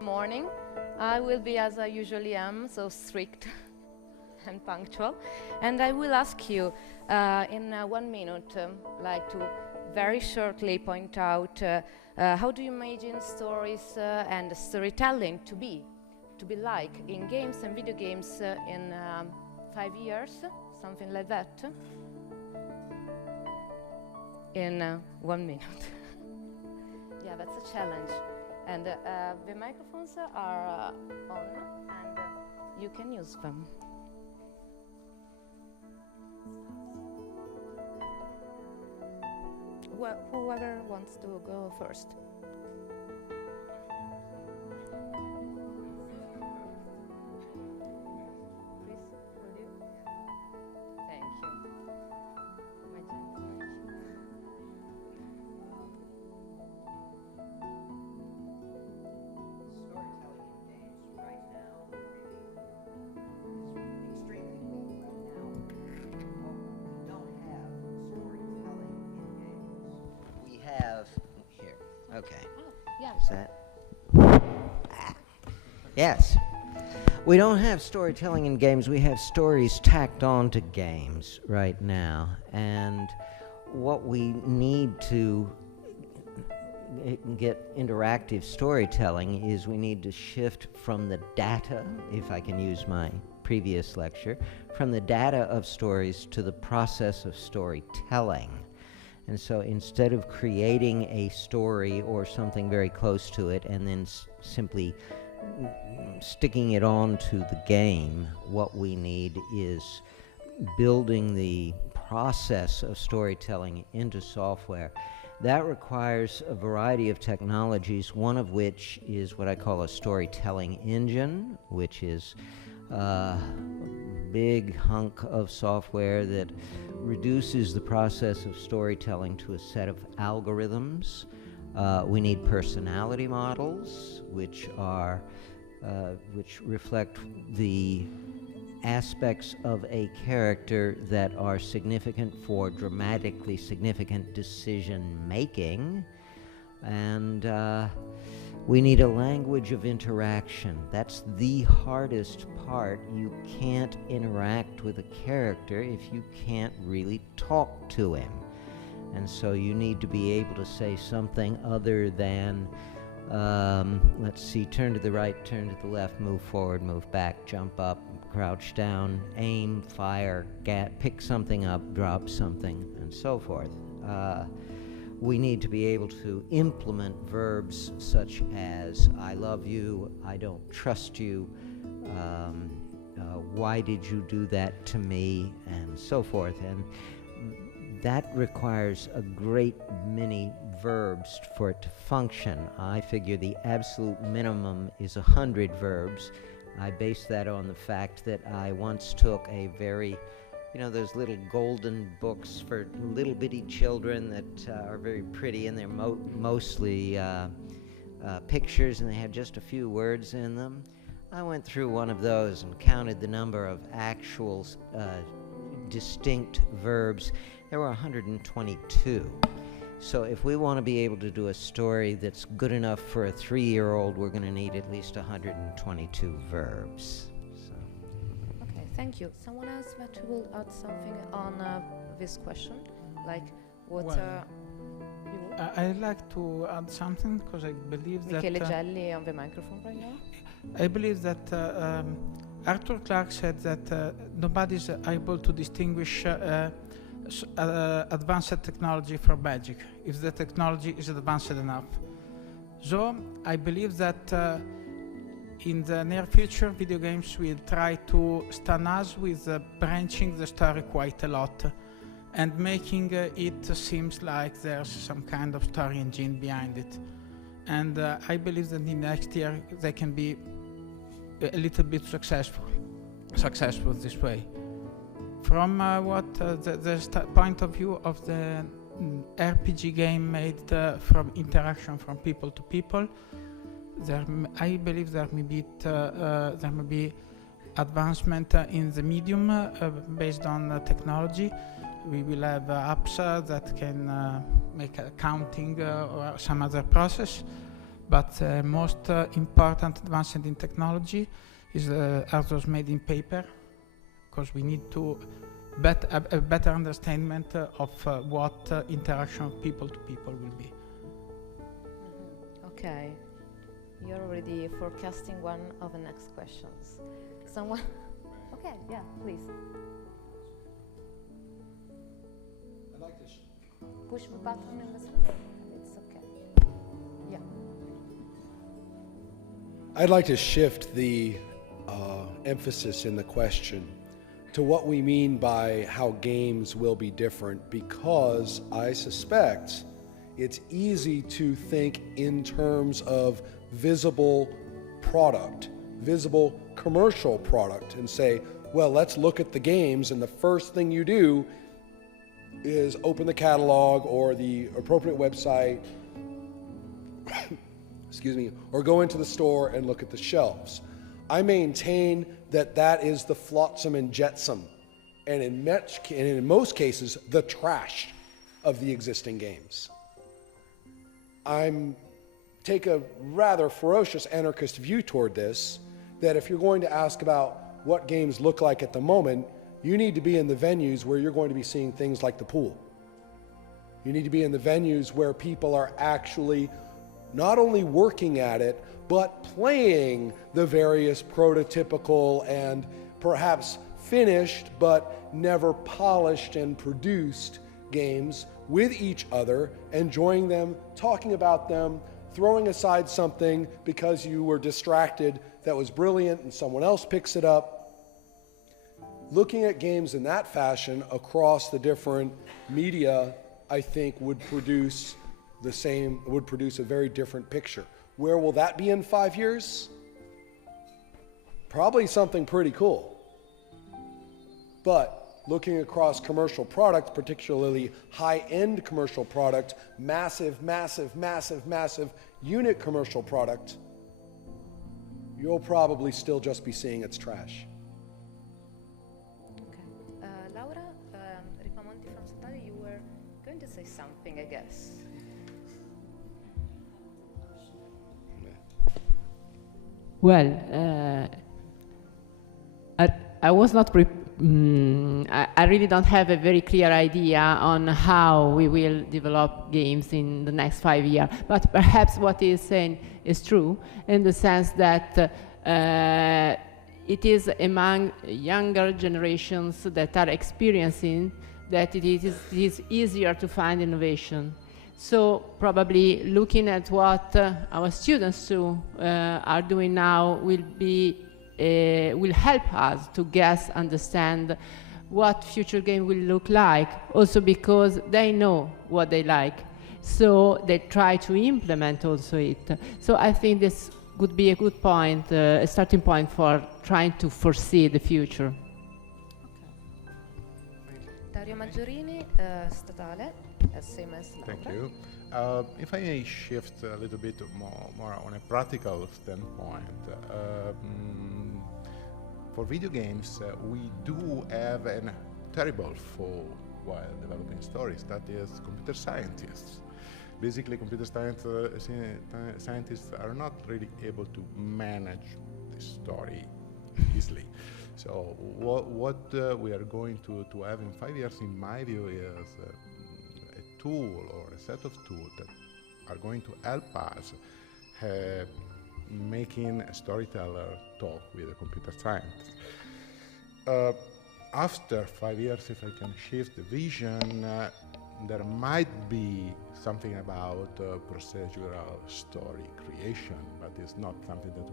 Morning. I will be, as I usually am, so strict and punctual. And I will ask you in 1 minute, like to very shortly point out how do you imagine stories and storytelling to be like in games and video games in 5 years, something like that, in 1 minute. Yeah, that's a challenge. And the microphones are on, and you can use them. Whoever wants to go first. Okay. Oh, yeah. Is that? Yes. We don't have storytelling in games. We have stories tacked on to games right now. And what we need to get interactive storytelling is we need to shift from the data, if I can use my previous lecture, from the data of stories to the process of storytelling. And so instead of creating a story or something very close to it and then simply sticking it on to the game, what we need is building the process of storytelling into software. That requires a variety of technologies, one of which is what I call a storytelling engine, which is a big hunk of software that reduces the process of storytelling to a set of algorithms. We need personality models, which reflect the aspects of a character that are significant for dramatically significant decision making. And we need a language of interaction. That's the hardest part. You can't interact with a character if you can't really talk to him. And so you need to be able to say something other than, let's see, turn to the right, turn to the left, move forward, move back, jump up, crouch down, aim, fire, pick something up, drop something, and so forth. We need to be able to implement verbs such as I love you, I don't trust you, why did you do that to me, and so forth. And that requires a great many verbs for it to function. I figure the absolute minimum is 100 verbs. I base that on the fact that I once took a very, those little golden books for little bitty children that are very pretty, and they're mostly pictures, and they have just a few words in them. I went through one of those and counted the number of actual distinct verbs. There were 122. So if we want to be able to do a story that's good enough for a 3-year-old, we're going to need at least 122 verbs. Okay, thank you. Someone else that will add something on this question? Like what I'd like to add something because I believe Michele Gelli on the microphone right now. I believe that Arthur Clarke said that nobody is able to distinguish advanced technology from magic if the technology is advanced enough. So I believe that in the near future, video games will try to stun us with branching the story quite a lot and making it seems like there's some kind of story engine behind it. And I believe that in next year they can be a little bit successful this way. From the point of view of the RPG game made from interaction from people to people, I believe there may be advancement in the medium based on technology. We will have apps that can make accounting or some other process. but the most important advancement in technology is are those made in paper, because we need to a better understanding of what interaction of people to people will be. Okay, you're already forecasting one of the next questions. Someone? Okay, yeah, please. I'd like to Push the button in the it's okay. Yeah. I'd like to shift the emphasis in the question to what we mean by how games will be different, because I suspect it's easy to think in terms of visible product, visible commercial product, and say, well, let's look at the games, and the first thing you do is open the catalog or the appropriate website, excuse me, or go into the store and look at the shelves. I maintain that that is the flotsam and jetsam, and in most cases, the trash of the existing games. Take a rather ferocious anarchist view toward this, that if you're going to ask about what games look like at the moment, you need to be in the venues where you're going to be seeing things like the pool. You need to be in the venues where people are actually not only working at it, but playing the various prototypical and perhaps finished but never polished and produced games with each other, enjoying them, talking about them, throwing aside something because you were distracted that was brilliant and someone else picks it up. Looking at games in that fashion across the different media, I think would produce a very different picture. Where will that be in 5 years? Probably something pretty cool. But looking across commercial product, particularly high-end commercial product, massive unit commercial product, you'll probably still just be seeing its trash. Okay. Laura, Ripamonti from Statale, you were going to say something, I guess. Well, I was not I really don't have a very clear idea on how we will develop games in the next 5 years. But perhaps what he is saying is true, in the sense that it is among younger generations that are experiencing that it is easier to find innovation. So probably looking at what our students too are doing now will help us to understand what future game will look like, also because they know what they like. So they try to implement also it. So I think this would be a good point, a starting point for trying to foresee the future. Dario Maggiorini, Statale, same as Laura. Thank you. If I may shift a little bit more on a practical standpoint, for video games, we do have a terrible foe while developing stories, that is computer scientists. Basically, computer scientists are not really able to manage the story easily. So what we are going to have in 5 years, in my view, is a tool or a set of tools that are going to help us making a storyteller talk with a computer scientist. After 5 years, if I can shift the vision, there might be something about procedural story creation, but it's not something that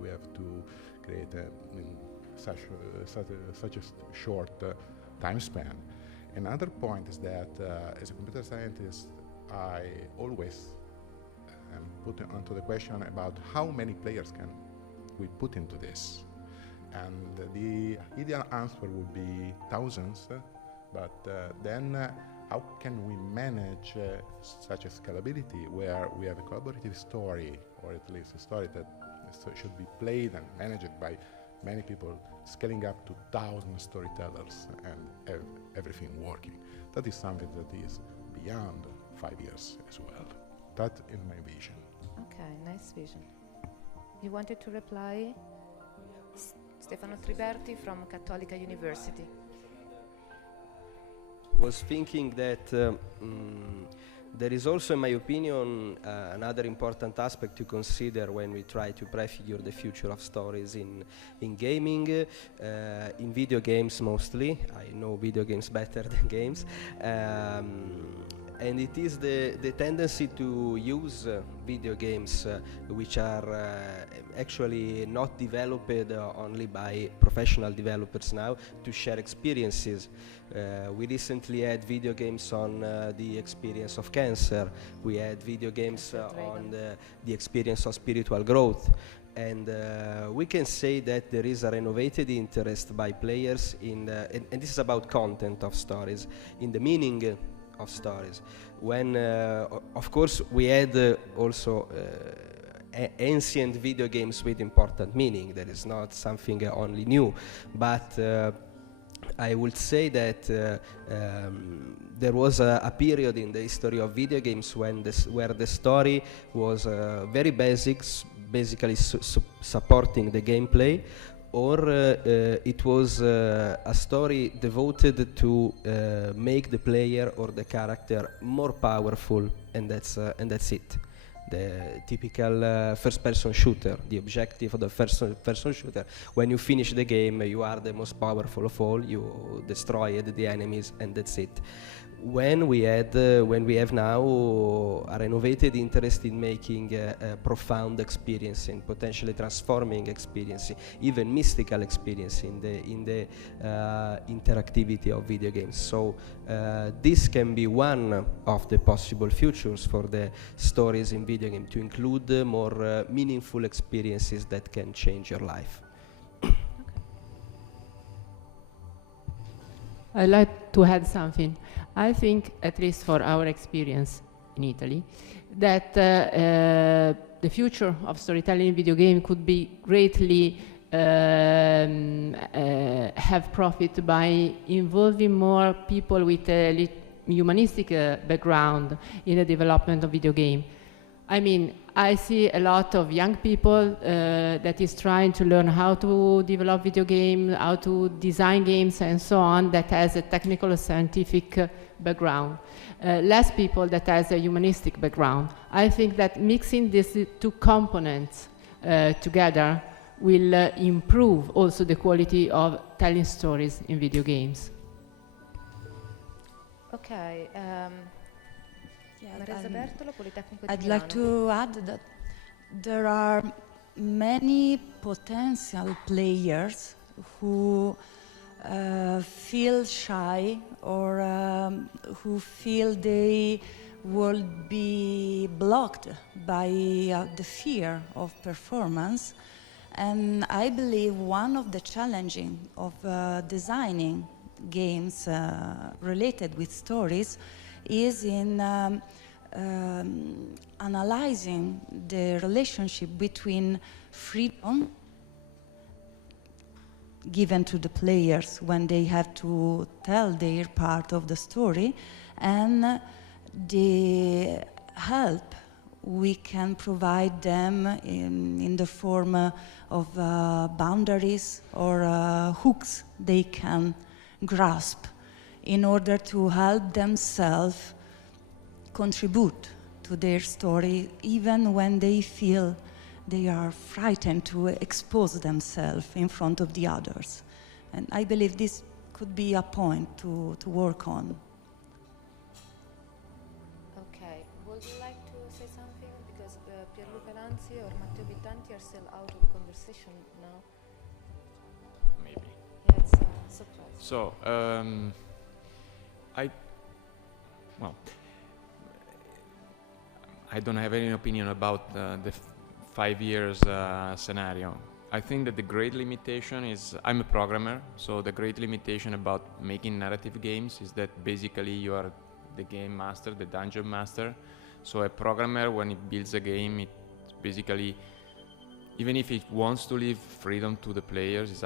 we have to create in such a short time span. Another point is that as a computer scientist, I always am put onto the question about how many players can we put into this. And the ideal answer would be thousands, but then how can we manage such a scalability where we have a collaborative story, or at least a story that should be played and managed by many people, scaling up to 1,000 storytellers and everything working. That is something that is beyond 5 years as well. That is my vision. Okay, nice vision. You wanted to reply? Stefano Triberti from Cattolica University. Was thinking that there is also, in my opinion, another important aspect to consider when we try to prefigure the future of stories in gaming, in video games mostly. I know video games better than games. And it is the tendency to use video games which are actually not developed only by professional developers now, to share experiences. We recently had video games on the experience of cancer. We had video games on the experience of spiritual growth. And we can say that there is a renovated interest by players in, and this is about content of stories, in the meaning of stories. When, of course, we had also ancient video games with important meaning. That is not something only new, but I would say that there was a period in the history of video games when where the story was very basically supporting the gameplay, or it was a story devoted to make the player or the character more powerful, and that's it. The typical first-person shooter, the objective of the first-person shooter. When you finish the game, you are the most powerful of all. You destroyed the enemies, and that's it. When we have now a renovated interest in making a profound experience, in potentially transforming experience, even mystical experience in the interactivity of video games. So this can be one of the possible futures for the stories in video game, to include more meaningful experiences that can change your life. I'd like to add something. I think, at least for our experience in Italy, that the future of storytelling in video game could be greatly have profit by involving more people with a humanistic background in the development of video game. I mean, I see a lot of young people that is trying to learn how to develop video games, how to design games, and so on, that has a technical or scientific background. Less people that has a humanistic background. I think that mixing these two components together will improve also the quality of telling stories in video games. Okay. Marisa Bertolo, Politecnico di I'd Milano. like to add that there are many potential players who feel shy, or who feel they will be blocked by the fear of performance. And I believe one of the challenging of designing games related with stories is in analyzing the relationship between freedom given to the players when they have to tell their part of the story, and the help we can provide them in the form of boundaries or hooks they can grasp in order to help themselves contribute to their story, even when they feel they are frightened to expose themselves in front of the others. And I believe this could be a point to work on. Okay, would you like to say something? Because Pierluca Lanzi or Matteo Bittanti are still out of the conversation now. Maybe. Yeah, it's a surprise. So, I don't have any opinion about the 5 years scenario. I think that the great limitation is, I'm a programmer, so the great limitation about making narrative games is that basically you are the game master, the dungeon master. So a programmer, when it builds a game, it basically, even if it wants to leave freedom to the players, it's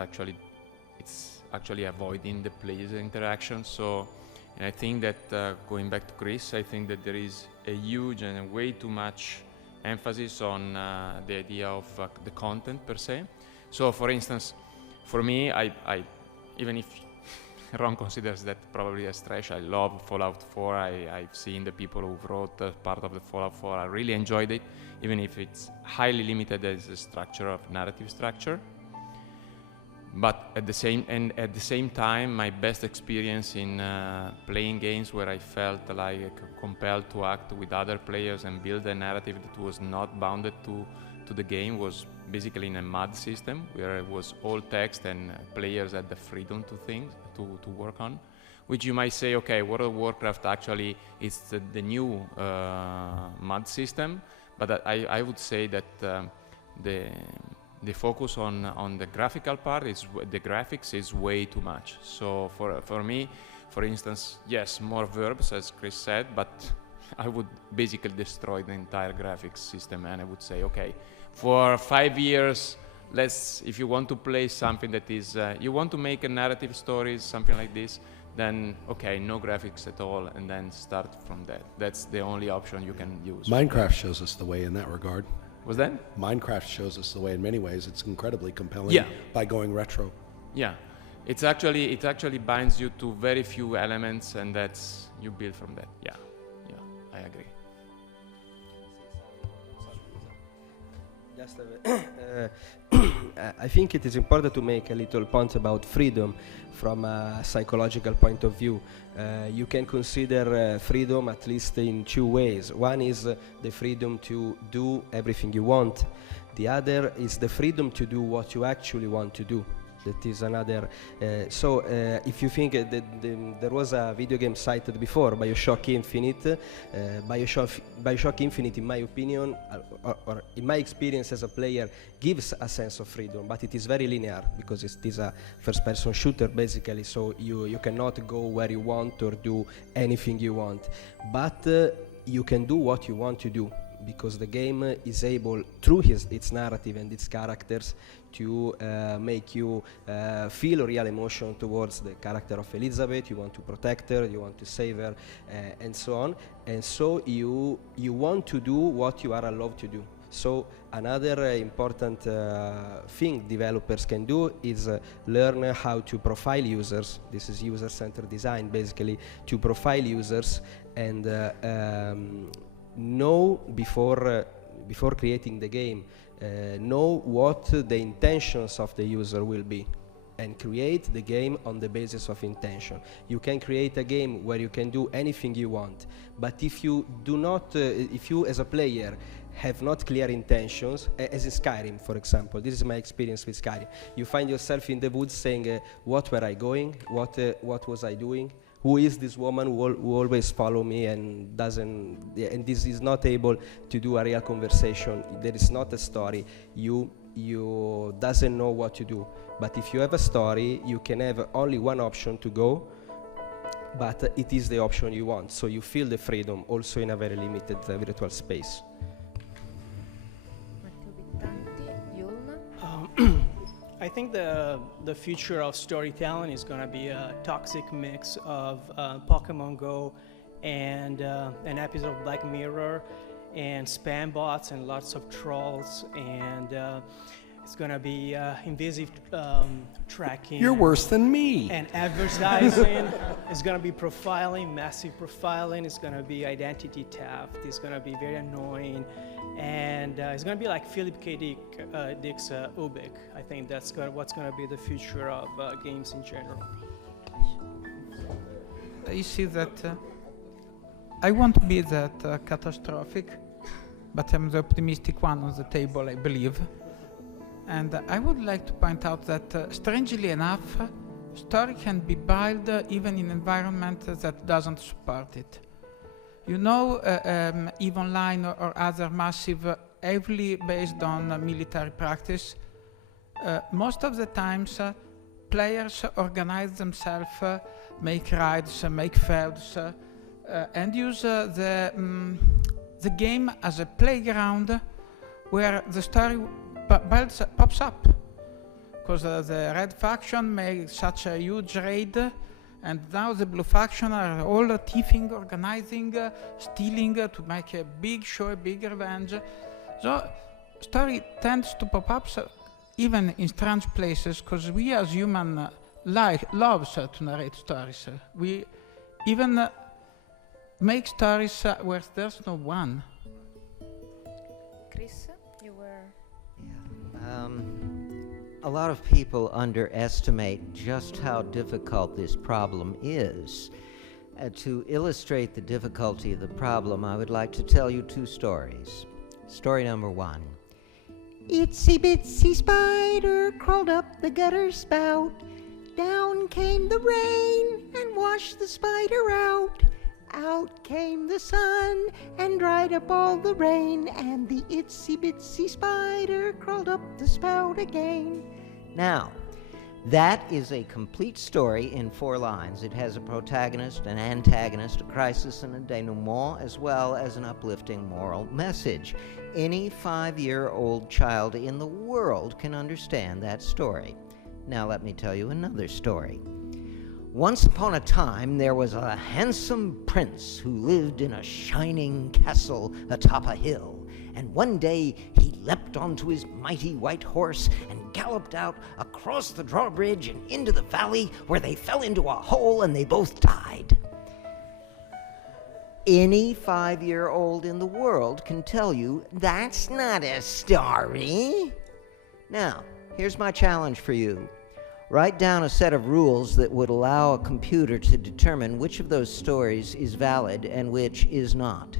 actually avoiding the players' interaction. So, and I think that going back to Chris, I think that there is a huge and way too much emphasis on the idea of the content per se. So, for instance, for me, I even if Ron considers that probably as trash, I love Fallout 4. I've seen the people who wrote part of the Fallout 4. I really enjoyed it, even if it's highly limited as a structure of narrative structure. But at the same time, my best experience in playing games where I felt like compelled to act with other players and build a narrative that was not bounded to the game was basically in a MUD system, where it was all text and players had the freedom to work on. Which you might say, okay, World of Warcraft actually is the new MUD system, but I would say that the focus on the graphical part the graphics is way too much. So for me, for instance, yes, more verbs as Chris said, but I would basically destroy the entire graphics system, and I would say, okay, for 5 years, if you want to play something that is, you want to make a narrative story, something like this, then okay, no graphics at all, and then start from that. That's the only option you can use. Minecraft shows us the way in that regard. Was that? Minecraft shows us the way in many ways. It's incredibly compelling by going retro. Yeah, it actually binds you to very few elements, and you build from that. Yeah, I agree. Just I think it is important to make a little point about freedom from a psychological point of view. You can consider freedom at least in two ways. One is the freedom to do everything you want. The other is the freedom to do what you actually want to do. That is another. If you think that there was a video game cited before, BioShock Infinite. BioShock Infinite, in my opinion, or in my experience as a player, gives a sense of freedom, but it is very linear because it is a first-person shooter basically. So you cannot go where you want or do anything you want, but you can do what you want to do, because the game is able, through its narrative and its characters, to make you feel real emotion towards the character of Elizabeth. You want to protect her, you want to save her, and so on. And so you want to do what you are allowed to do. So another important thing developers can do is learn how to profile users. This is user-centered design, basically, to profile users and know before creating the game, know what the intentions of the user will be, and create the game on the basis of intention. You can create a game where you can do anything you want, but if you do not, if you as a player have not clear intentions, as in Skyrim, for example, this is my experience with Skyrim. You find yourself in the woods saying, what were I going? What was I doing? Who is this woman who always follow me and doesn't, and this is not able to do a real conversation. There is not a story. You doesn't know what to do. But if you have a story, you can have only one option to go, but it is the option you want. So you feel the freedom also in a very limited virtual space. I think the future of storytelling is going to be a toxic mix of Pokemon Go and an episode of Black Mirror and spam bots and lots of trolls, and it's going to be invasive tracking. You're worse than me. And advertising. It's going to be profiling, massive profiling. It's going to be identity theft. It's going to be very annoying. And it's going to be like Philip K. Dick's Ubik. I think that's what's going to be the future of games in general. You see that I won't be that catastrophic, but I'm the optimistic one on the table, I believe. And I would like to point out that, strangely enough, story can be built even in environment that doesn't support it. You know, EVE Online or other massive, heavily based on military practice, most of the times players organize themselves, make raids, make fields, and use the game as a playground where the story pops up. Because the Red Faction made such a huge raid And now the blue faction are all thieving, organizing, stealing to make a big show, a big revenge. So story tends to pop up even in strange places, because we as human loves to narrate stories. We even make stories where there's no one. Chris, you were... A lot of people underestimate just how difficult this problem is. To illustrate the difficulty of the problem, I would like to tell you two stories. Story number one. Itsy bitsy spider crawled up the gutter spout. Down came the rain and washed the spider out. Out came the sun and dried up all the rain, and the itsy bitsy spider crawled up the spout again. Now, that is a complete story in 4 lines. It has a protagonist, an antagonist, a crisis, and a denouement, as well as an uplifting moral message. Any 5-year-old child in the world can understand that story. Now let me tell you another story. Once upon a time, there was a handsome prince who lived in a shining castle atop a hill. And one day, he leapt onto his mighty white horse and galloped out across the drawbridge and into the valley, where they fell into a hole and they both died. Any 5-year-old in the world can tell you that's not a story. Now, here's my challenge for you. Write down a set of rules that would allow a computer to determine which of those stories is valid and which is not.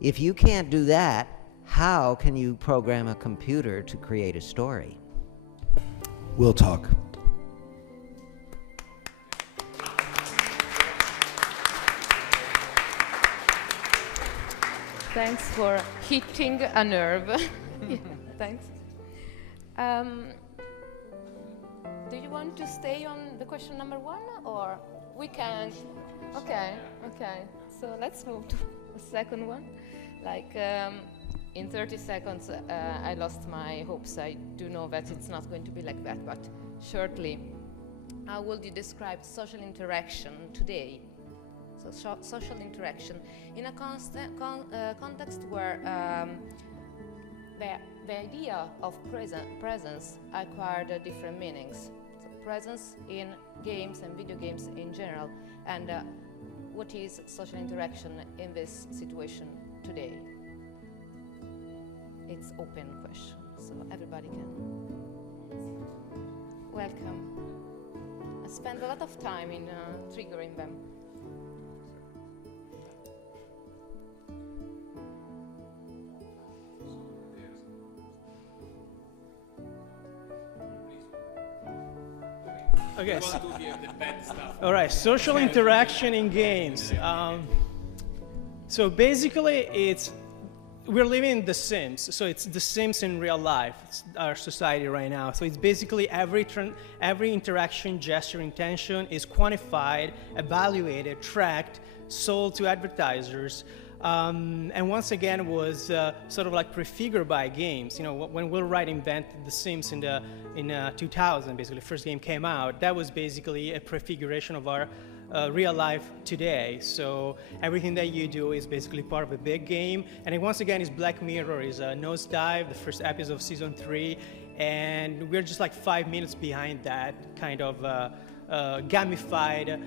If you can't do that, how can you program a computer to create a story? We'll talk. Thanks for hitting a nerve. Yeah, thanks. Do you want to stay on the question number 1, or we can? Okay. So let's move to the second one. Like in 30 seconds, I lost my hopes. I do know that it's not going to be like that, but shortly, how would you describe social interaction today? So social interaction in a context where the idea of presence acquired different meanings. So presence in games and video games in general, and what is social interaction in this situation today? It's open question, so everybody can. Welcome. I spend a lot of time in triggering them. Okay. All right, social interaction in games. So basically, we're living in The Sims. So it's The Sims in real life. It's our society right now. So it's basically every interaction, gesture, intention is quantified, evaluated, tracked, sold to advertisers. And once again was sort of like prefigured by games. You know, when Will Wright invented The Sims in 2000, basically the first game came out, that was basically a prefiguration of our real life today. So everything that you do is basically part of a big game. And once again, is Black Mirror, is Nosedive, the first episode of season 3. And we're just like 5 minutes behind that kind of gamified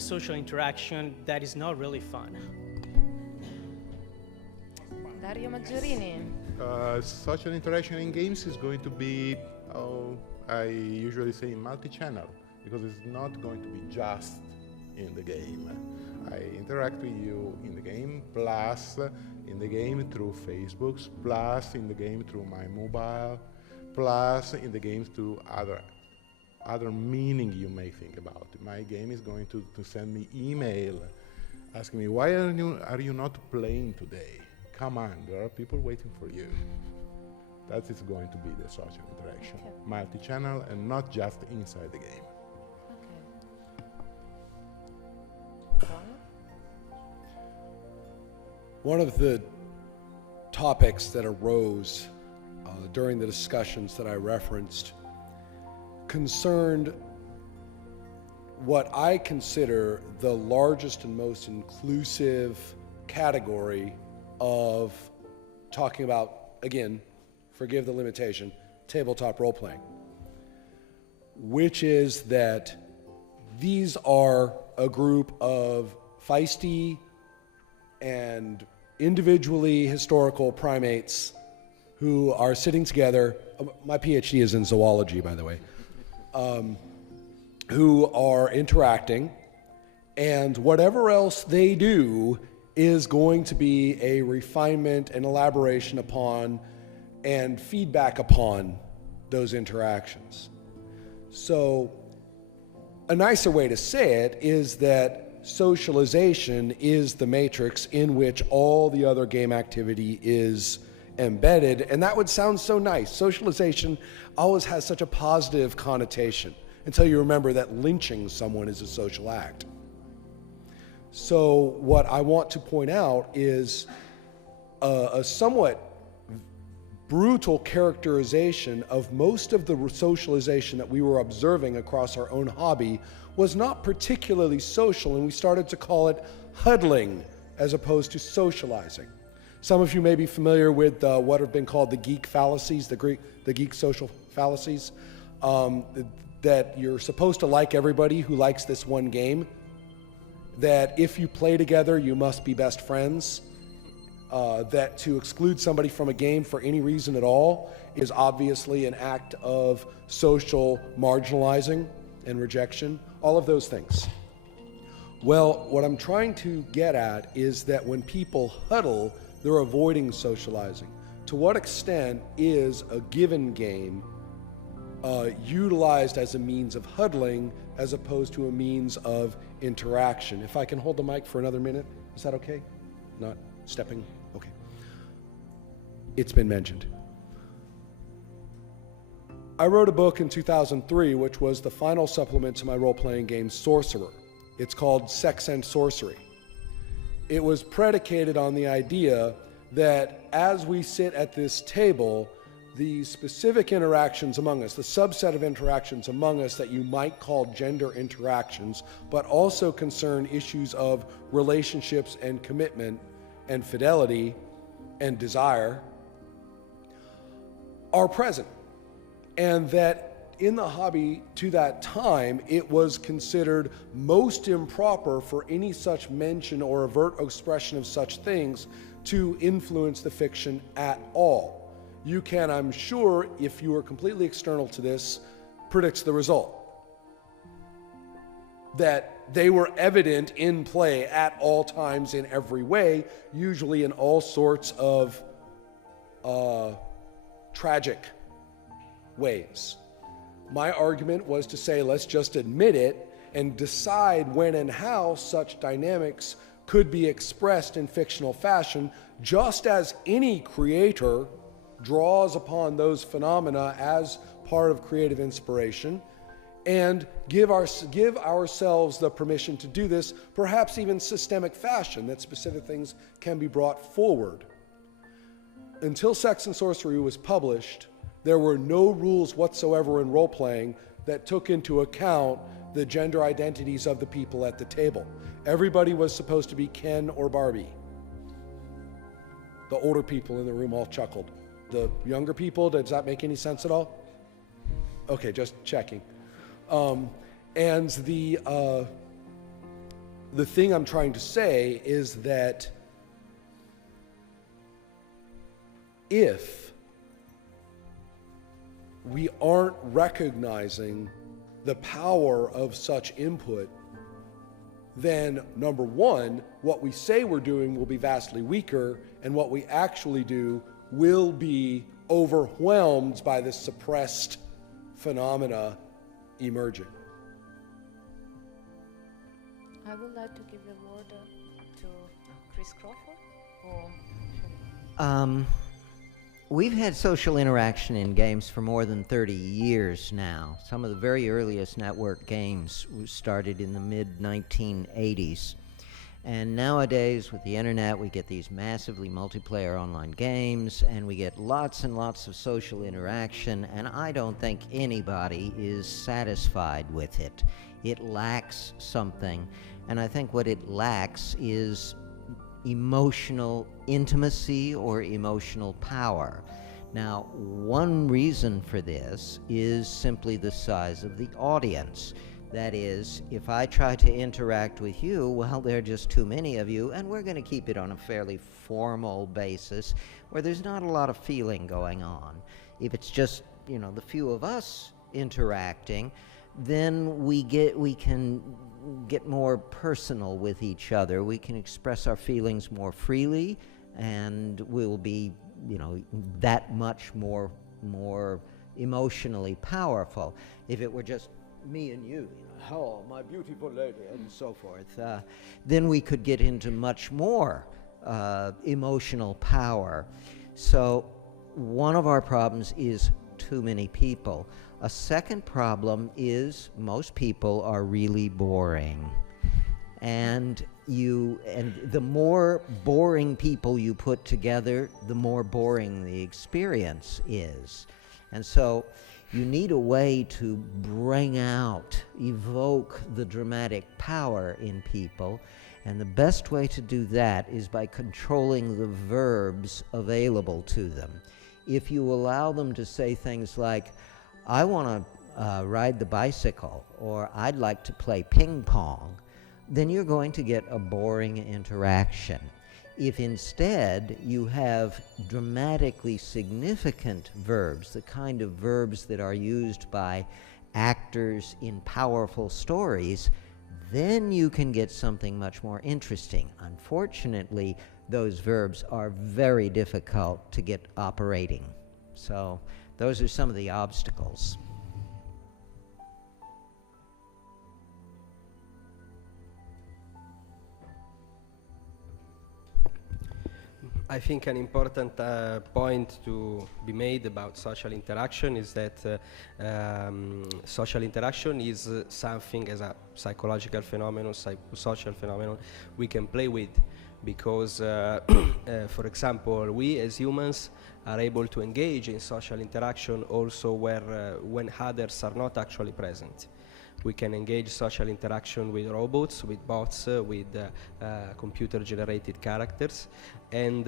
social interaction that is not really fun. Dario Maggiorini. Social interaction in games is going to be, I usually say multi-channel, because it's not going to be just in the game. I interact with you in the game, plus in the game through Facebook, plus in the game through my mobile, plus in the game through other meaning you may think about. My game is going to send me email asking me, why are you not playing today? Come on, there are people waiting for you. That is going to be the social interaction. Okay. Multi-channel and not just inside the game. Okay. One of the topics that arose during the discussions that I referenced concerned what I consider the largest and most inclusive category of talking about, again, forgive the limitation, tabletop role-playing, which is that these are a group of feisty and individually historical primates who are sitting together. My PhD is in zoology, by the way. Who are interacting, and whatever else they do is going to be a refinement and elaboration upon and feedback upon those interactions. So a nicer way to say it is that socialization is the matrix in which all the other game activity is embedded, and that would sound so nice. Socialization always has such a positive connotation until you remember that lynching someone is a social act. So what I want to point out is a somewhat brutal characterization of most of the socialization that we were observing across our own hobby was not particularly social, and we started to call it huddling as opposed to socializing. Some of you may be familiar with what have been called the geek fallacies, the geek social fallacies, that you're supposed to like everybody who likes this one game, that if you play together, you must be best friends, that to exclude somebody from a game for any reason at all is obviously an act of social marginalizing and rejection, all of those things. Well, what I'm trying to get at is that when people huddle, they're avoiding socializing. To what extent is a given game utilized as a means of huddling as opposed to a means of interaction? If I can hold the mic for another minute, is that okay? Not stepping? Okay. It's been mentioned. I wrote a book in 2003, which was the final supplement to my role-playing game, Sorcerer. It's called Sex and Sorcery. It was predicated on the idea that as we sit at this table, the specific interactions among us, the subset of interactions among us that you might call gender interactions, but also concern issues of relationships and commitment and fidelity and desire, are present. And that in the hobby to that time, it was considered most improper for any such mention or overt expression of such things to influence the fiction at all. You can, I'm sure, if you are completely external to this, predict the result. That they were evident in play at all times in every way, usually in all sorts of tragic ways. My argument was to say, let's just admit it and decide when and how such dynamics could be expressed in fictional fashion, just as any creator draws upon those phenomena as part of creative inspiration, and give ourselves the permission to do this, perhaps even systemic fashion, that specific things can be brought forward. Until Sex and Sorcery was published, there were no rules whatsoever in role-playing that took into account the gender identities of the people at the table. Everybody was supposed to be Ken or Barbie. The older people in the room all chuckled. The younger people, does that make any sense at all? Okay, just checking. And the thing I'm trying to say is that if we aren't recognizing the power of such input, then number one, what we say we're doing will be vastly weaker, and what we actually do will be overwhelmed by the suppressed phenomena emerging. I would like to give the word to Chris Crawford. We've had social interaction in games for more than 30 years now. Some of the very earliest network games started in the mid-1980s. And nowadays, with the internet, we get these massively multiplayer online games, and we get lots and lots of social interaction, and I don't think anybody is satisfied with it. It lacks something, and I think what it lacks is emotional intimacy or emotional power. Now, one reason for this is simply the size of the audience. That is, if I try to interact with you, well, there are just too many of you, and we're going to keep it on a fairly formal basis where there's not a lot of feeling going on. If it's just, you know, the few of us interacting, then we can get more personal with each other. We can express our feelings more freely, and we'll be, you know, that much more emotionally powerful. If it were just me and you, oh, my beautiful lady, and so forth, then we could get into much more emotional power. So one of our problems is too many people. A second problem is most people are really boring. And the more boring people you put together, the more boring the experience is. And so you need a way to bring out, evoke the dramatic power in people, and the best way to do that is by controlling the verbs available to them. If you allow them to say things like, I want to ride the bicycle, or I'd like to play ping pong, then you're going to get a boring interaction. If instead you have dramatically significant verbs, the kind of verbs that are used by actors in powerful stories, then you can get something much more interesting. Unfortunately, those verbs are very difficult to get operating. So those are some of the obstacles. I think an important point to be made about social interaction is that social interaction is something as a psychological phenomenon, psychosocial phenomenon we can play with, because for example, we as humans are able to engage in social interaction also where when others are not actually present. We can engage social interaction with robots, with bots, with computer-generated characters, and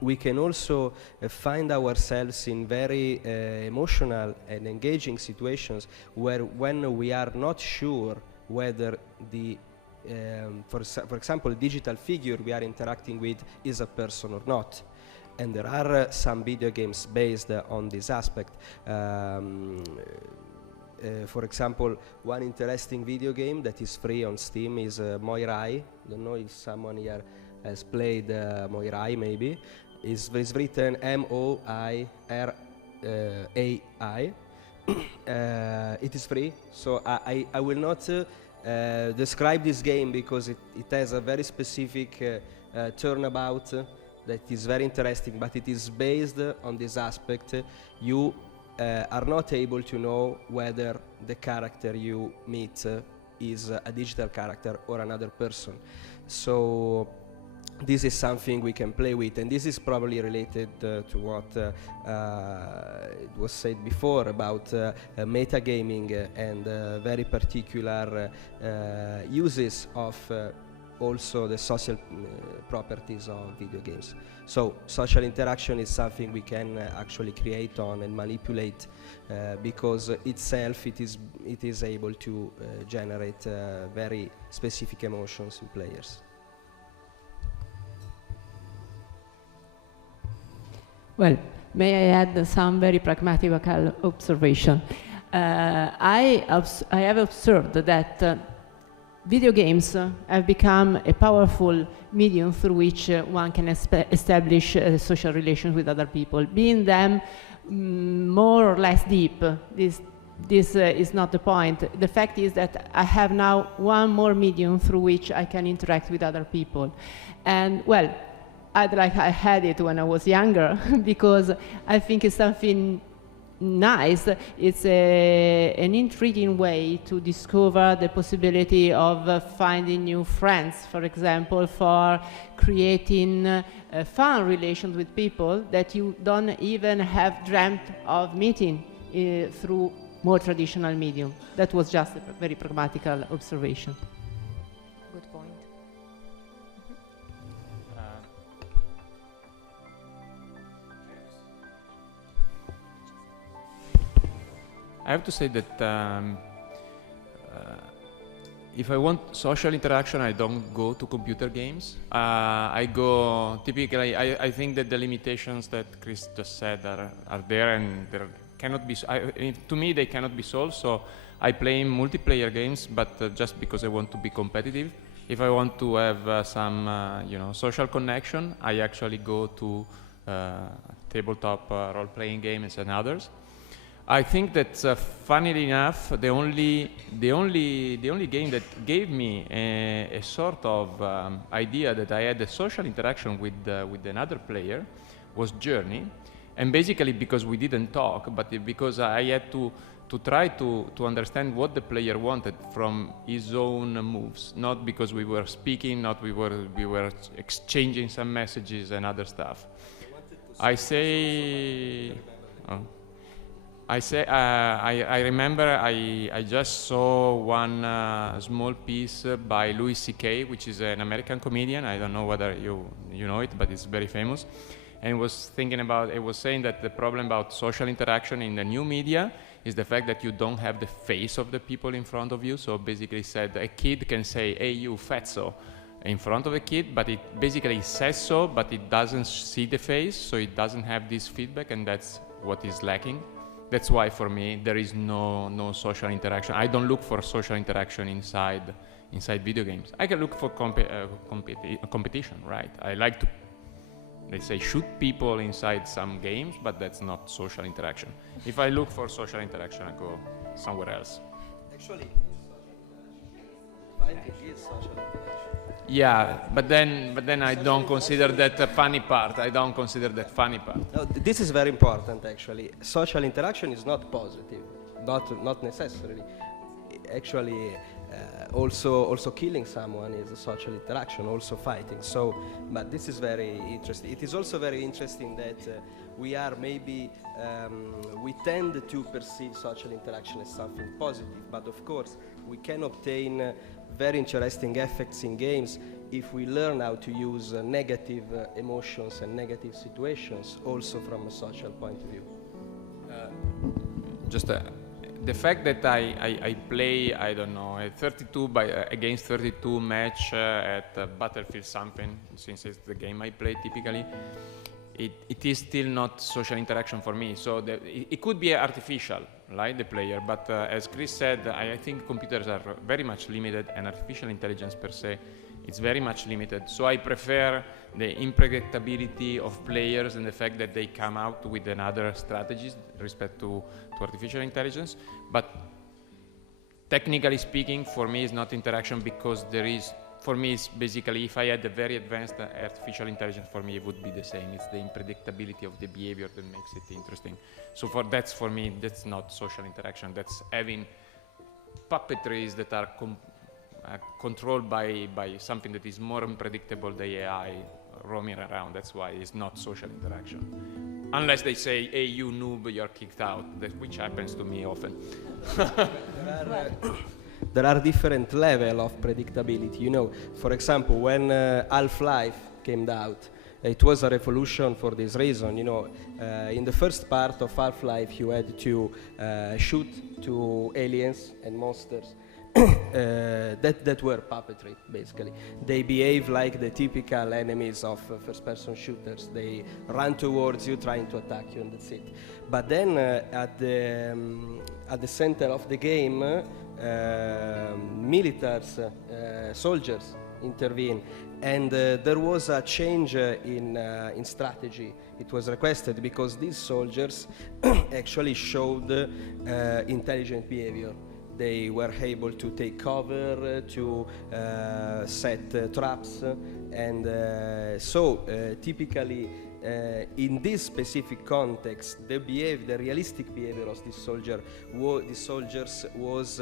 we can also find ourselves in very emotional and engaging situations where when we are not sure whether the for example, a digital figure we are interacting with is a person or not. And there are some video games based on this aspect. For example, one interesting video game that is free on Steam is Moirai. Don't know if someone here has played Moirai, maybe. It's written M-O-I-R-A-I. It is free, so I will not describe this game because it has a very specific turnabout that is very interesting, but it is based on this aspect. You are not able to know whether the character you meet is a digital character or another person. So this is something we can play with, and this is probably related to what it was said before about metagaming and very particular uses of also the social properties of video games. So social interaction is something we can actually create on and manipulate because itself it is able to generate very specific emotions in players. Well, may I add some very pragmatical observation? I have observed that video games have become a powerful medium through which one can establish social relations with other people, being them more or less deep. This is not the point. The fact is that I have now one more medium through which I can interact with other people. And well, I had it when I was younger because I think it's something nice. It's an intriguing way to discover the possibility of finding new friends, for example, for creating fun relations with people that you don't even have dreamt of meeting through more traditional medium. That was just a very pragmatical observation. Good point. I have to say that if I want social interaction, I don't go to computer games. I go typically. I think that the limitations that Chris just said are there, and there cannot be. To me, they cannot be solved. So I play multiplayer games, but just because I want to be competitive. If I want to have some, social connection, I actually go to tabletop role-playing games and others. I think that, funnily enough, the only game that gave me a sort of idea that I had a social interaction with another player was Journey, and basically because we didn't talk, but because I had to try to understand what the player wanted from his own moves, not because we were speaking, not we were exchanging some messages and other stuff. I remember I just saw one small piece by Louis C.K., which is an American comedian. I don't know whether you know it, but it's very famous. And it was saying that the problem about social interaction in the new media is the fact that you don't have the face of the people in front of you. So basically said a kid can say, "Hey, you fatso," in front of a kid, but it basically says so, but it doesn't see the face, so it doesn't have this feedback, and that's what is lacking. That's why for me there is no social interaction. I don't look for social interaction inside video games. I can look for competition, right? I like to, let's say, shoot people inside some games, but that's not social interaction. If I look for social interaction, I go somewhere else. Actually, fighting is social interaction. Yeah, but then I don't consider that a funny part. I don't consider that funny part. No, this is very important, actually. Social interaction is not positive, not necessarily. Actually, also killing someone is a social interaction, also fighting. So, but this is very interesting. It is also very interesting that we are maybe, we tend to perceive social interaction as something positive, but of course we can obtain very interesting effects in games if we learn how to use negative emotions and negative situations also from a social point of view. The fact that I play, I don't know, a 32 against 32 match at Battlefield something, since it's the game I play typically, it is still not social interaction for me. So it could be artificial, like the player, but as Chris said, I think computers are very much limited, and artificial intelligence per se, it's very much limited. So I prefer the unpredictability of players and the fact that they come out with another strategies respect to artificial intelligence. But technically speaking, for me, it's not interaction, because there is, for me, it's basically, if I had a very advanced artificial intelligence, for me, it would be the same. It's the unpredictability of the behavior that makes it interesting. So for me, that's not social interaction. That's having puppetries that are controlled by something that is more unpredictable, the AI roaming around. That's why it's not social interaction. Unless they say, "Hey, you noob, you're kicked out," which happens to me often. There are different levels of predictability. You know, for example, when Half-Life came out, it was a revolution for this reason. You know, in the first part of Half-Life, you had to shoot to aliens and monsters that were puppetry, basically. They behave like the typical enemies of first-person shooters. They run towards you, trying to attack you, and that's it. But then at the center of the game, soldiers intervene, and there was a change in strategy. It was requested because these soldiers actually showed intelligent behavior. They were able to take cover, to set traps, and so typically in this specific context, the realistic behavior of these soldiers was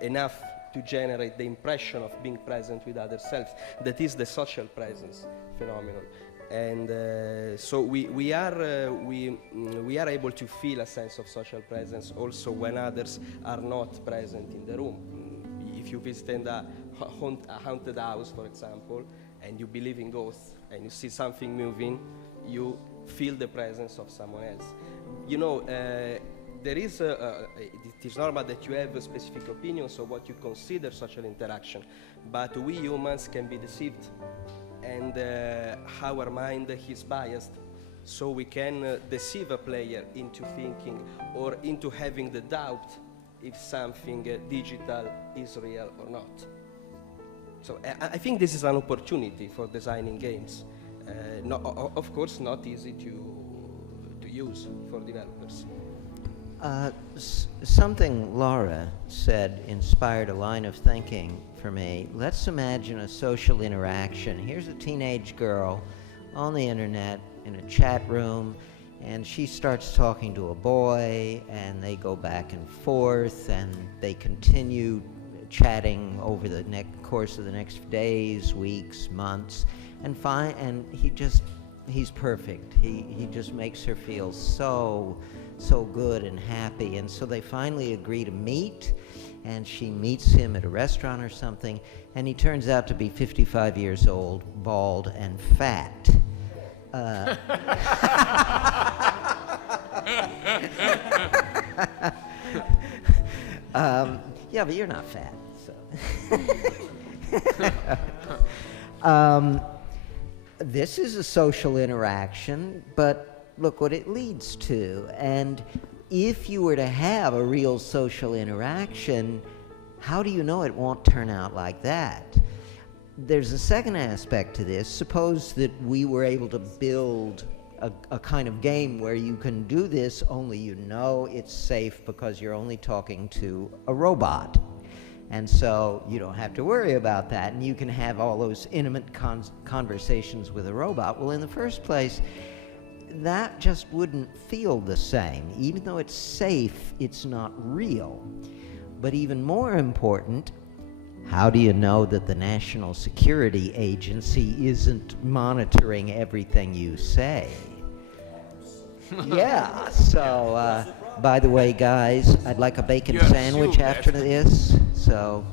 enough to generate the impression of being present with other selves. That is the social presence phenomenon. And so we are able to feel a sense of social presence also when others are not present in the room. If you visit a haunted house, for example, and you believe in ghosts, and you see something moving, you feel the presence of someone else. You know, it is normal that you have specific opinions of what you consider social interaction, but we humans can be deceived, and our mind is biased, so we can deceive a player into thinking or into having the doubt if something digital is real or not. So I think this is an opportunity for designing games. Of course, not easy to use for developers. Something Laura said inspired a line of thinking for me. Let's imagine a social interaction. Here's a teenage girl on the internet in a chat room, and she starts talking to a boy, and they go back and forth, and they continue chatting over the course of the next days, weeks, months, and he's perfect. He just makes her feel so good and happy, and so they finally agree to meet, and she meets him at a restaurant or something, and he turns out to be 55 years old, bald, and fat. Yeah, but you're not fat, so. This is a social interaction, but look what it leads to. And if you were to have a real social interaction, how do you know it won't turn out like that? There's a second aspect to this. Suppose that we were able to build a kind of game where you can do this, only you know it's safe because you're only talking to a robot. And so you don't have to worry about that, and you can have all those intimate conversations with a robot. Well, in the first place, that just wouldn't feel the same. Even though it's safe, it's not real. But even more important, how do you know that the National Security Agency isn't monitoring everything you say? Yeah, so, by the way, guys, I'd like a bacon sandwich after this, so.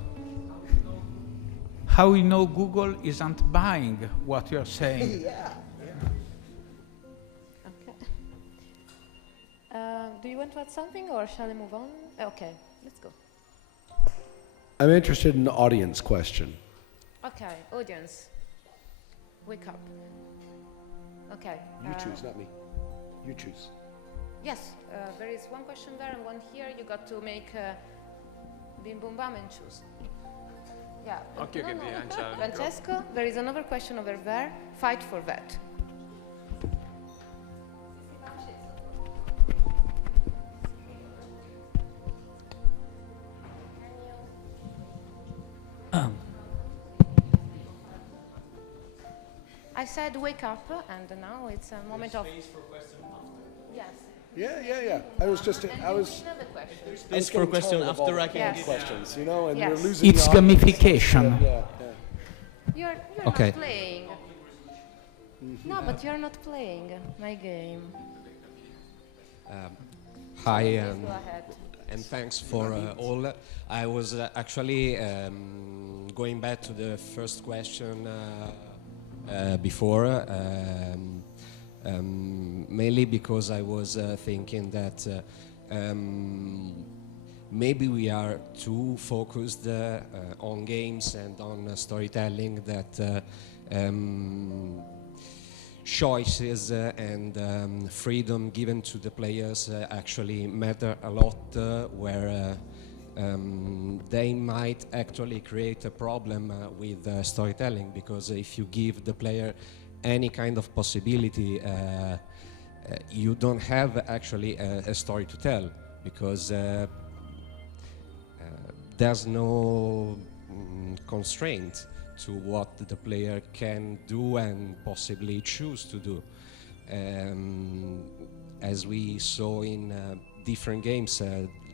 How we know Google isn't buying what you're saying? Yeah. Okay. Do you want to add something, or shall I move on? Okay, let's go. I'm interested in the audience question. Okay, audience, wake up. Okay. You choose, not me. You choose. Yes, there is one question there and one here. You got to make bim bum bam and choose. Yeah. Okay, no, okay, no. Francesco, there is another question over there. Fight for that. I said wake up, and now it's a moment of. Space for question after. Yes. Yeah. I was Another question. Space for question after I can Yes. get questions, you know, and Yes. we're losing. It's the audience. gamification. Yeah. You're Okay. not playing. No, but you're not playing my game. Hi, Please go ahead. and thanks for all. I was actually going back to the first question before, mainly because I was thinking that maybe we are too focused on games and on storytelling, that choices and freedom given to the players actually matter a lot, where they might actually create a problem with storytelling, because if you give the player any kind of possibility, you don't have actually a story to tell, because there's no constraint to what the player can do and possibly choose to do. as we saw in different games,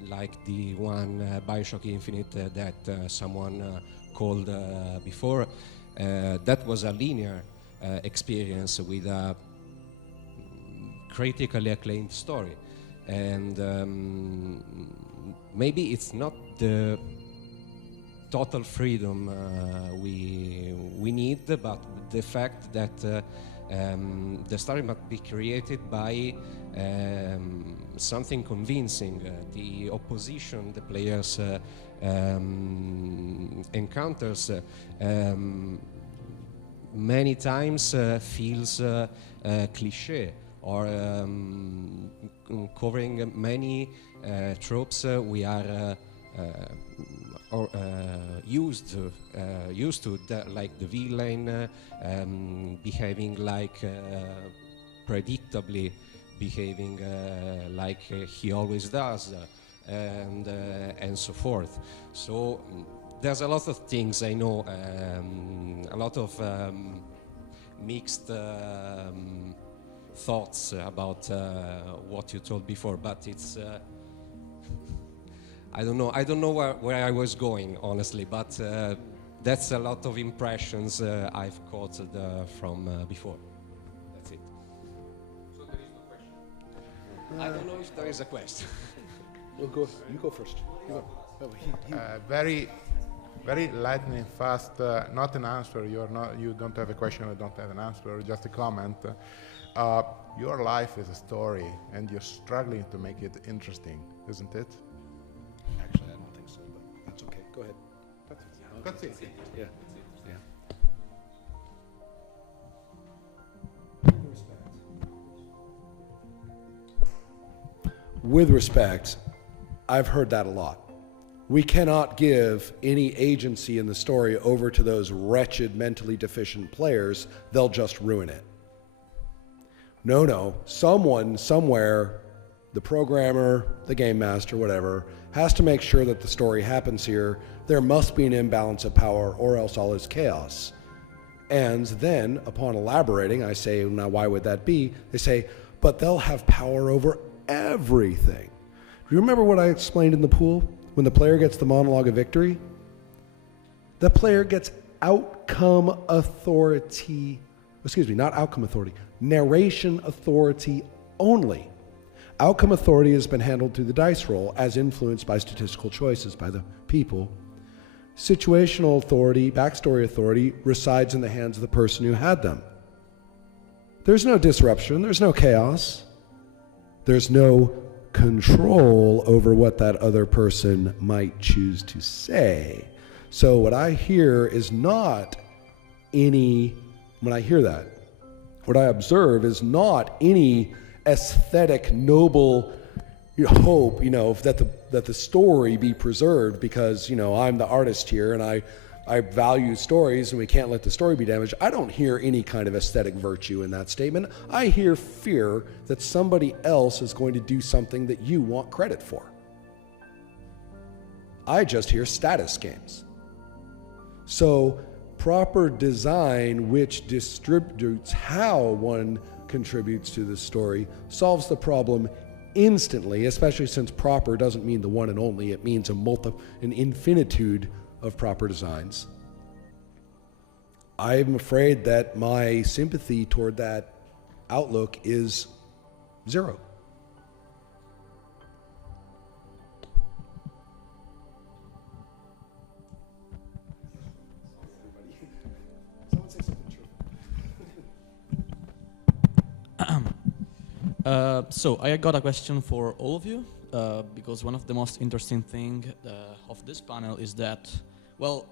like the one Bioshock Infinite that someone called before, that was a linear experience with a critically acclaimed story. And maybe it's not the total freedom we need, but the fact that the story must be created by something convincing. The opposition the players encounters many times feels cliché, or covering many tropes we are used to, like the villain behaving like predictably, behaving like he always does, and so forth. So there's a lot of things I know, a lot of mixed thoughts about what you told before, but it's I don't know where I was going, honestly, but that's a lot of impressions I've caught from before. That's it. So there is no question. I don't know if there is a question. We'll go. You go first. You go. Very lightning fast. Not an answer. You don't have a question. I don't have an answer. Just a comment. Your life is a story, and you're struggling to make it interesting, isn't it? Actually, I don't think so, but that's okay. Go ahead. That's it. Yeah. Yeah. With respect, I've heard that a lot. We cannot give any agency in the story over to those wretched, mentally deficient players. They'll just ruin it. No. Someone, somewhere, the programmer, the game master, whatever, has to make sure that the story happens here. There must be an imbalance of power, or else all is chaos. And then, upon elaborating, I say, now why would that be? They say, but they'll have power over everything. Do you remember what I explained in the pool? When the player gets the monologue of victory, the player gets outcome authority, not outcome authority, narration authority only. Outcome authority has been handled through the dice roll as influenced by statistical choices by the people. Situational authority, backstory authority, resides in the hands of the person who had them. There's no disruption, there's no chaos, there's no control over what that other person might choose to say. So what I hear is not any, when I hear that, what I observe is not any aesthetic, noble hope, that the story be preserved because, I'm the artist here and I value stories and we can't let the story be damaged. I don't hear any kind of aesthetic virtue in that statement. I hear fear that somebody else is going to do something that you want credit for. I just hear status games. So proper design which distributes how one contributes to the story solves the problem instantly, especially since proper doesn't mean the one and only, it means an infinitude of proper designs. I'm afraid that my sympathy toward that outlook is zero. So I got a question for all of you, because one of the most interesting thing of this panel is that, well,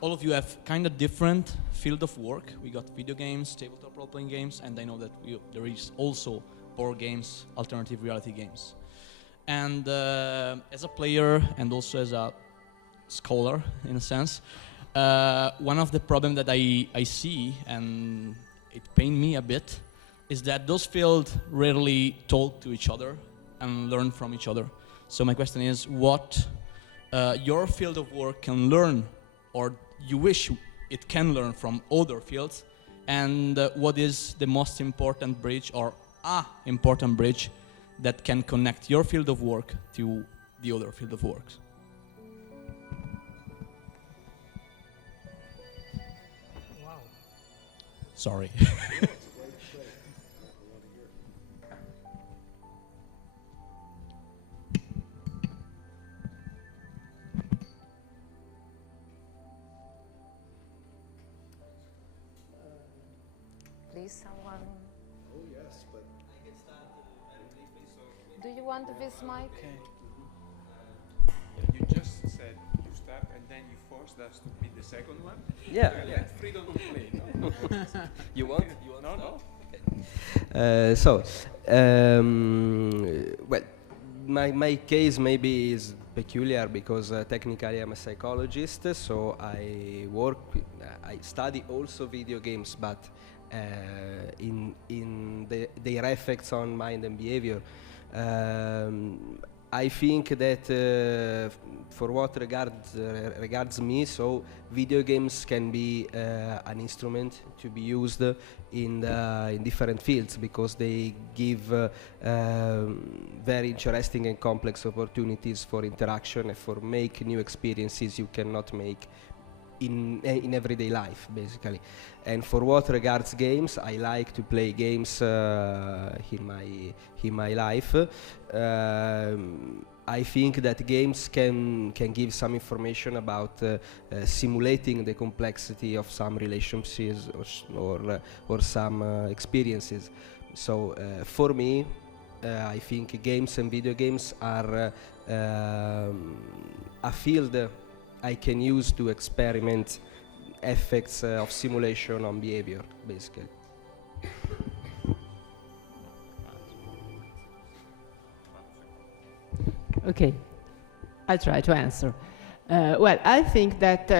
all of you have kind of different field of work. We got video games, tabletop role-playing games, and I know that there is also board games, alternative reality games. And as a player and also as a scholar, in a sense, one of the problems that I see, and it pains me a bit, is that those fields rarely talk to each other and learn from each other. So my question is, what your field of work can learn, or you wish it can learn from other fields, and what is the most important bridge or important bridge that can connect your field of work to the other field of work? Wow. Sorry. Please, someone. Oh, yes, but I can start very briefly. So Do you want this mic? Okay. You just said you start and then you forced us to be the second one. yeah, You yeah. had freedom to play. No? You want? No, no. Well, my case maybe is peculiar because technically I'm a psychologist, so I study also video games, but in their effects on mind and behavior. I think that for what regards me, so video games can be an instrument to be used in different fields because they give very interesting and complex opportunities for interaction and for make new experiences you cannot make in everyday life, basically. And for what regards games, I like to play games in my life. I think that games can give some information about simulating the complexity of some relationships or some experiences. So for me, I think games and video games are a field I can use to experiment effects of simulation on behavior, basically. Okay, I'll try to answer. Well, I think that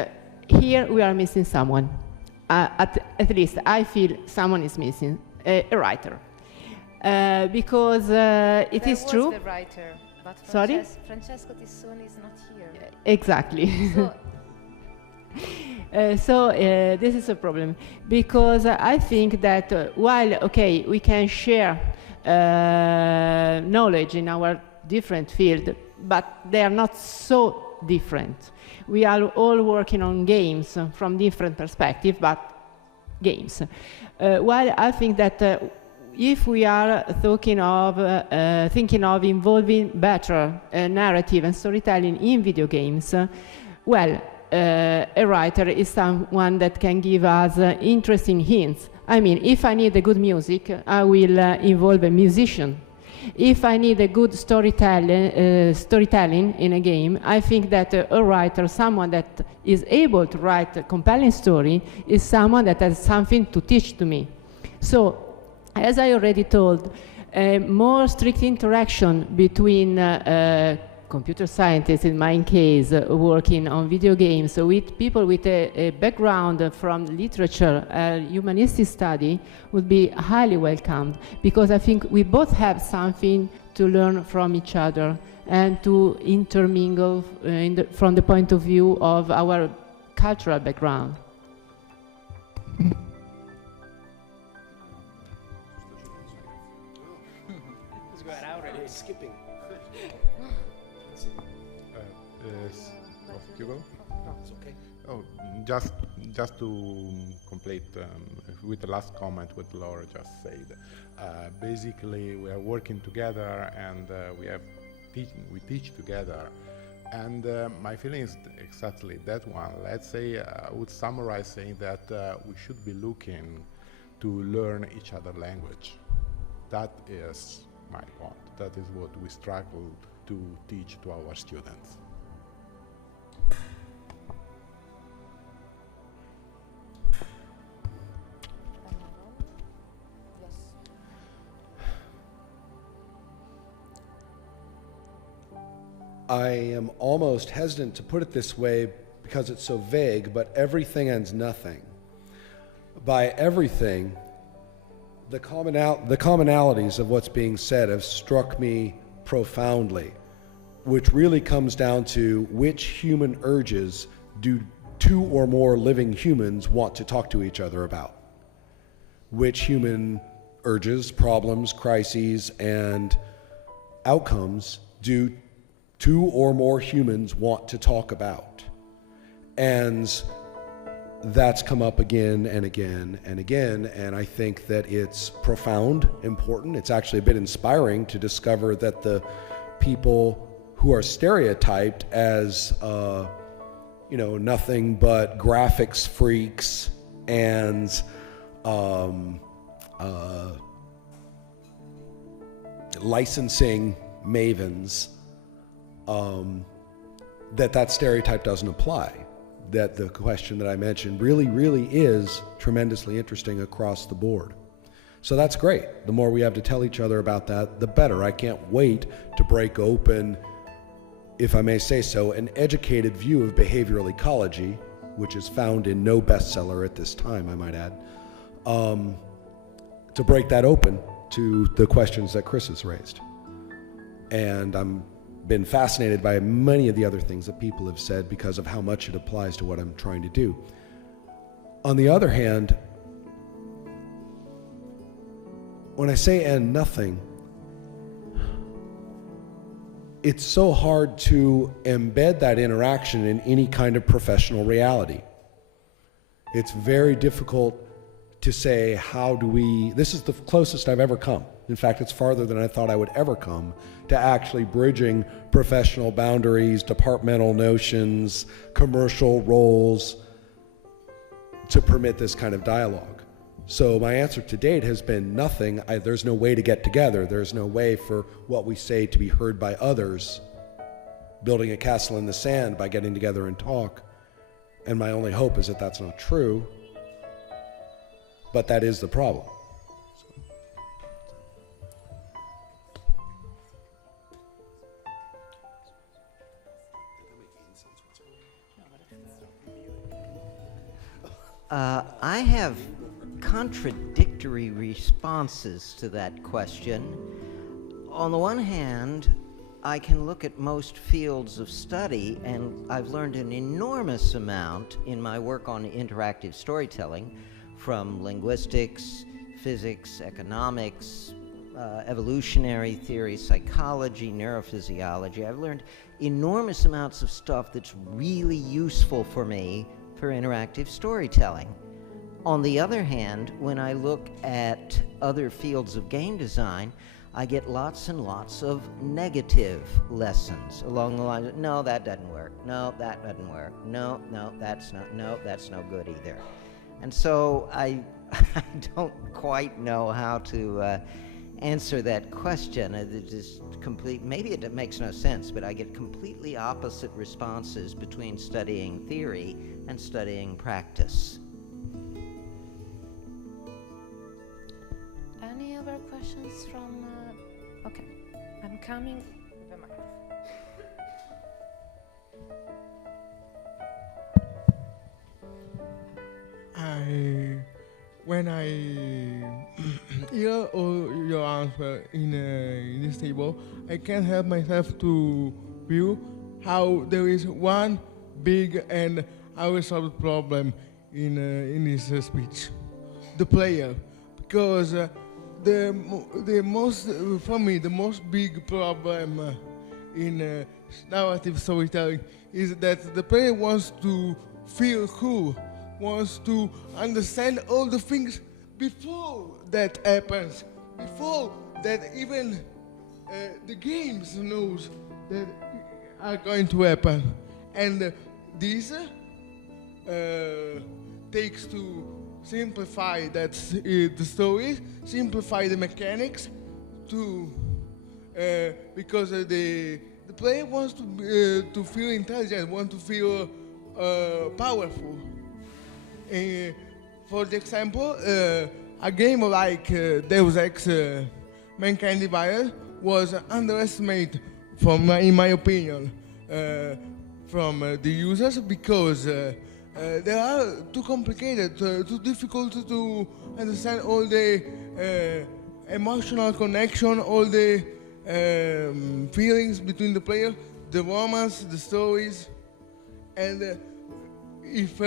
here we are missing someone. At least I feel someone is missing, a writer. Because it is true. The writer, but Sorry? Francesco Tissoni is not here. Exactly. So this is a problem because I think that while okay we can share knowledge in our different field, but they are not so different. We are all working on games from different perspectives, but games. While I think that if we are thinking of involving better narrative and storytelling in video games, well, a writer is someone that can give us interesting hints. I mean, if I need a good music, I will involve a musician. If I need a good storytelling in a game, I think that a writer, someone that is able to write a compelling story, is someone that has something to teach to me. So, as I already told, a more strict interaction between computer scientists, in my case, working on video games, with people with a background from literature, humanistic study, would be highly welcomed, because I think we both have something to learn from each other and to intermingle from the point of view of our cultural background. skipping. You go? No, it's okay. Oh, just to complete with the last comment what Laura just said. Basically, we are working together and we teach together. And my feeling is exactly that one. Let's say I would summarize saying that we should be looking to learn each other's language. That is my point. That is what we struggle to teach to our students. I am almost hesitant to put it this way because it's so vague, but everything ends nothing. By everything, the commonalities of what's being said have struck me profoundly, which really comes down to which human urges do two or more living humans want to talk to each other about. which human urges, problems, crises, and outcomes do two or more humans want to talk about. And that's come up again and again and again, and I think that it's profound, important. It's actually a bit inspiring to discover that the people who are stereotyped as nothing but graphics freaks and licensing mavens, that stereotype doesn't apply. That the question that I mentioned really is tremendously interesting across the board. So that's great. The more we have to tell each other about that, the better. I can't wait to break open, if I may say so, an educated view of behavioral ecology, which is found in no bestseller at this time, I might add, to break that open to the questions that Chris has raised. And I'm been fascinated by many of the other things that people have said because of how much it applies to what I'm trying to do. On the other hand, when I say and nothing, it's so hard to embed that interaction in any kind of professional reality. It's very difficult to say, this is the closest I've ever come. In fact, it's farther than I thought I would ever come to actually bridging professional boundaries, departmental notions, commercial roles to permit this kind of dialogue. So my answer to date has been nothing. There's no way to get together. There's no way for what we say to be heard by others, building a castle in the sand by getting together and talk. And my only hope is that that's not true, but that is the problem. I have contradictory responses to that question. On the one hand, I can look at most fields of study, and I've learned an enormous amount in my work on interactive storytelling, from linguistics, physics, economics, evolutionary theory, psychology, neurophysiology. I've learned enormous amounts of stuff that's really useful for me for interactive storytelling. On the other hand, when I look at other fields of game design, I get lots and lots of negative lessons along the lines of, no, that doesn't work. No, that doesn't work. No, that's no good either. And so I don't quite know how to answer that question. It is maybe it makes no sense, but I get completely opposite responses between studying theory and studying practice. Any other questions from... Okay, I'm coming. The mic. When I hear all your answer in this table, I can't help myself to view how there is one big and unresolved problem in this speech: the player. Because the most big problem in narrative storytelling is that the player wants to feel cool, wants to understand all the things before that happens, before that even the games knows that are going to happen. And this takes to simplify the stories, simplify the mechanics, because the player wants to feel intelligent, wants to feel powerful. For the example, a game like Deus Ex Mankind Divided was underestimated, in my opinion, from the users, because they are too complicated, too difficult to understand all the emotional connection, all the feelings between the players, the romance, the stories. And if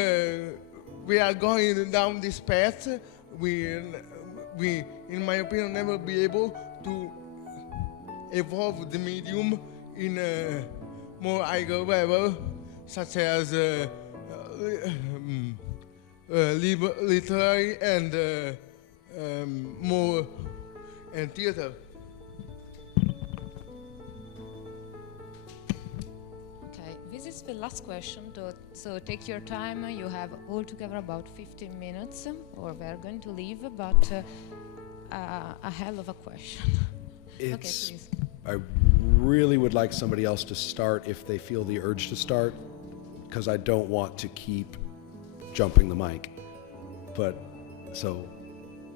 we are going down this path, we, in my opinion, never be able to evolve the medium in a more higher level, such as literary and more and theater. Okay, this is the last question, so take your time. You have altogether about 15 minutes, or we're going to leave, but a hell of a question. Okay, please. I really would like somebody else to start if they feel the urge to start, because I don't want to keep jumping the mic. But, so,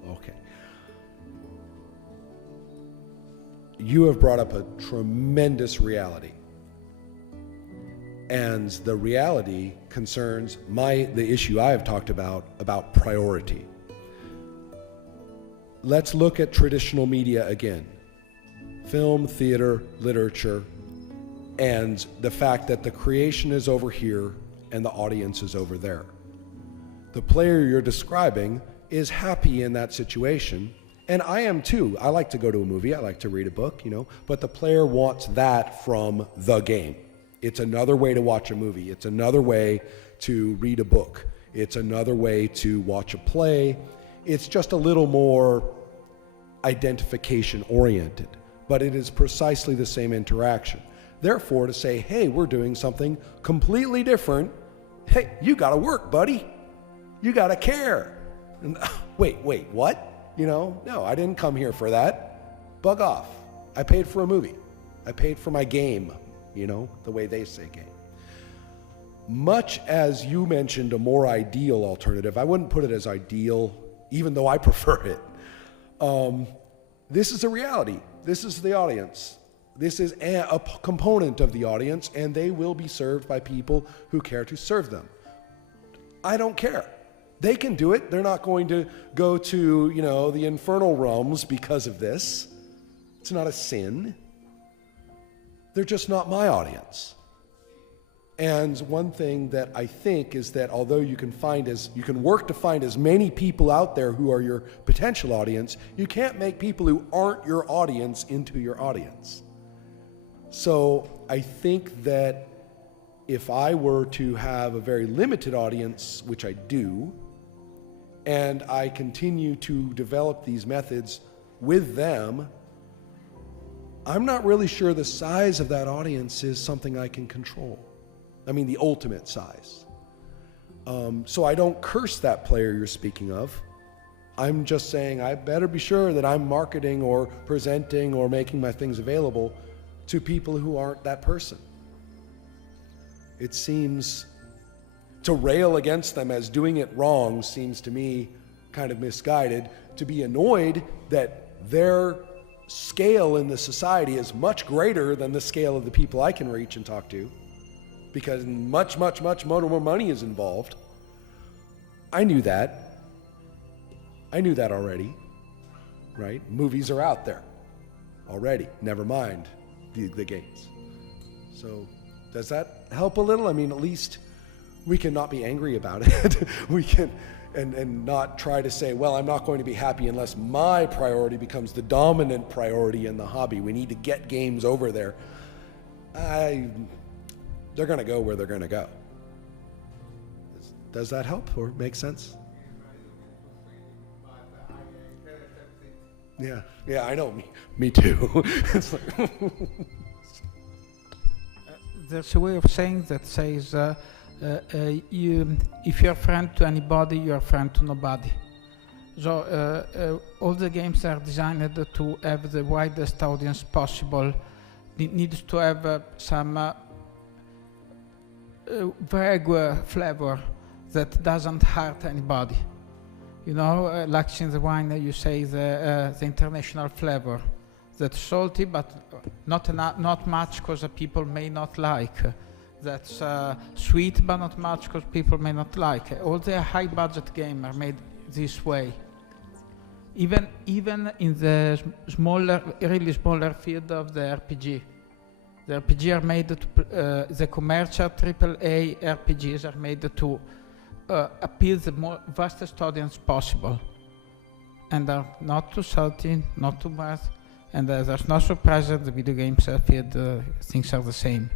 okay. You have brought up a tremendous reality. And the reality concerns the issue I have talked about priority. Let's look at traditional media again. Film, theater, literature, and the fact that the creation is over here and the audience is over there. The player you're describing is happy in that situation, and I am too. I like to go to a movie, I like to read a book, but the player wants that from the game. It's another way to watch a movie. It's another way to read a book. It's another way to watch a play. It's just a little more identification oriented, but it is precisely the same interaction. Therefore, to say, hey, we're doing something completely different, hey, you gotta work, buddy. You gotta care. And, wait, what? No, I didn't come here for that. Bug off. I paid for a movie. I paid for my game, the way they say game. Much as you mentioned a more ideal alternative, I wouldn't put it as ideal, even though I prefer it. This is a reality. This is the audience. This is a component of the audience, and they will be served by people who care to serve them. I don't care. They can do it. They're not going to go to, the infernal realms because of this. It's not a sin. They're just not my audience. And one thing that I think is that although you can work to find as many people out there who are your potential audience, you can't make people who aren't your audience into your audience. So I think that if I were to have a very limited audience, which I do, and I continue to develop these methods with them, I'm not really sure the size of that audience is something I can control. I mean, the ultimate size. So I don't curse that player you're speaking of. I'm just saying I better be sure that I'm marketing or presenting or making my things available to people who aren't that person. It seems to rail against them as doing it wrong seems to me kind of misguided. To be annoyed that their scale in the society is much greater than the scale of the people I can reach and talk to, because much more money is involved. I knew that already, right? Movies are out there already, never mind the games. So does that help a little? I mean, at least we can not be angry about it. We can, and not try to say, well, I'm not going to be happy unless my priority becomes the dominant priority in the hobby. We need to get games over there. They're going to go where they're going to go. Does that help or make sense? Yeah, I know. Me too. It's like there's a way of saying that says, if you're a friend to anybody, you're a friend to nobody. So all the games are designed to have the widest audience possible. It needs to have some vague flavor that doesn't hurt anybody. Like in the wine, you say the international flavor. That's salty, but not much because people may not like. That's sweet, but not much because people may not like. All the high-budget games are made this way. Even in the really smaller field of the RPG. The RPG are made to, the commercial AAA RPGs are made to appeal the vastest audience possible. and are not too salty, not too bad, and there's no surprise that the video games feel things are the same.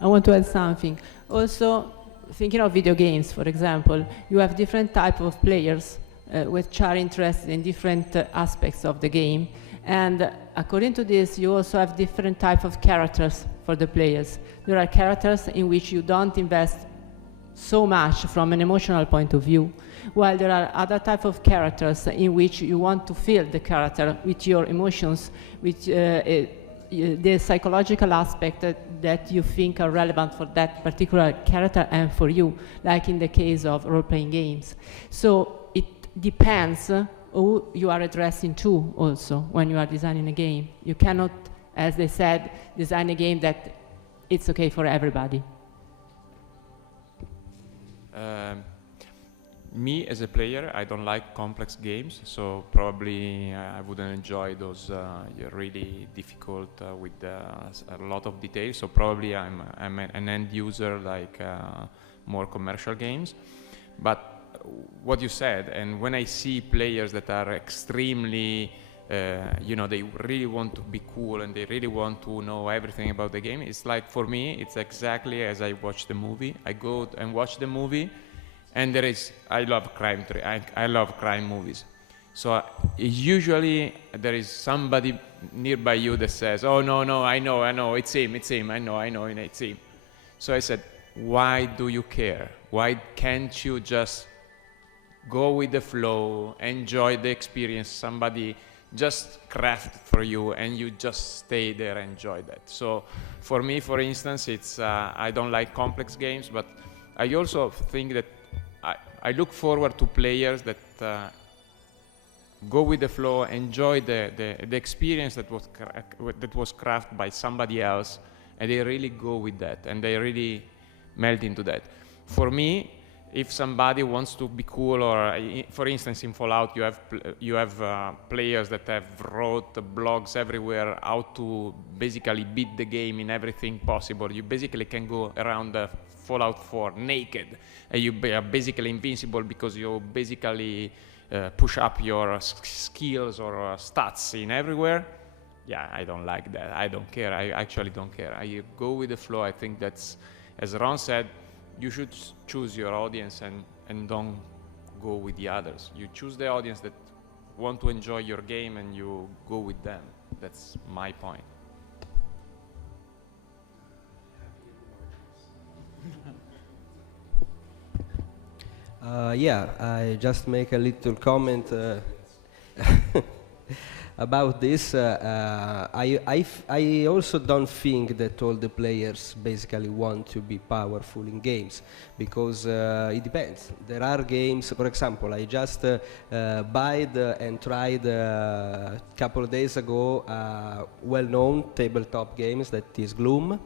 I want to add something. Also, thinking of video games, for example, you have different type of players which are interested in different aspects of the game. And according to this, you also have different type of characters for the players. There are characters in which you don't invest so much from an emotional point of view, while there are other type of characters in which you want to feel the character with your emotions, with the psychological aspect that you think are relevant for that particular character and for you, like in the case of role-playing games. So it depends who you are addressing to also when you are designing a game. You cannot, as they said, design a game that it's okay for everybody. Me as a player, I don't like complex games, so probably I wouldn't enjoy those really difficult with a lot of details. So probably I'm an end user, like more commercial games. But what you said, and when I see players that are extremely, they really want to be cool and they really want to know everything about the game, it's like, for me, it's exactly as I watch the movie. I go and watch the movie, and I love I love crime movies. So usually there is somebody nearby you that says, "Oh no, I know, it's him, I know, it's him." So I said, why do you care? Why can't you just go with the flow, enjoy the experience, somebody just craft for you, and you just stay there and enjoy that. So for me, for instance, it's I don't like complex games, but I also think that I look forward to players that go with the flow, enjoy the experience that was crafted by somebody else, and they really go with that, and they really melt into that. For me, if somebody wants to be cool, or for instance in Fallout you have players that have wrote blogs everywhere how to basically beat the game in everything possible. You basically can go around Fallout 4 naked, and you are basically invincible because you basically push up your skills or stats in everywhere. Yeah, I don't like that. I don't care. I actually don't care. I go with the flow. I think that's, as Ron said, you should choose your audience and don't go with the others. You choose the audience that want to enjoy your game and you go with them. That's my point. I just make a little comment about this. I also don't think that all the players basically want to be powerful in games, because it depends. There are games, for example, I just bought and tried a couple of days ago well-known tabletop games that is Gloom.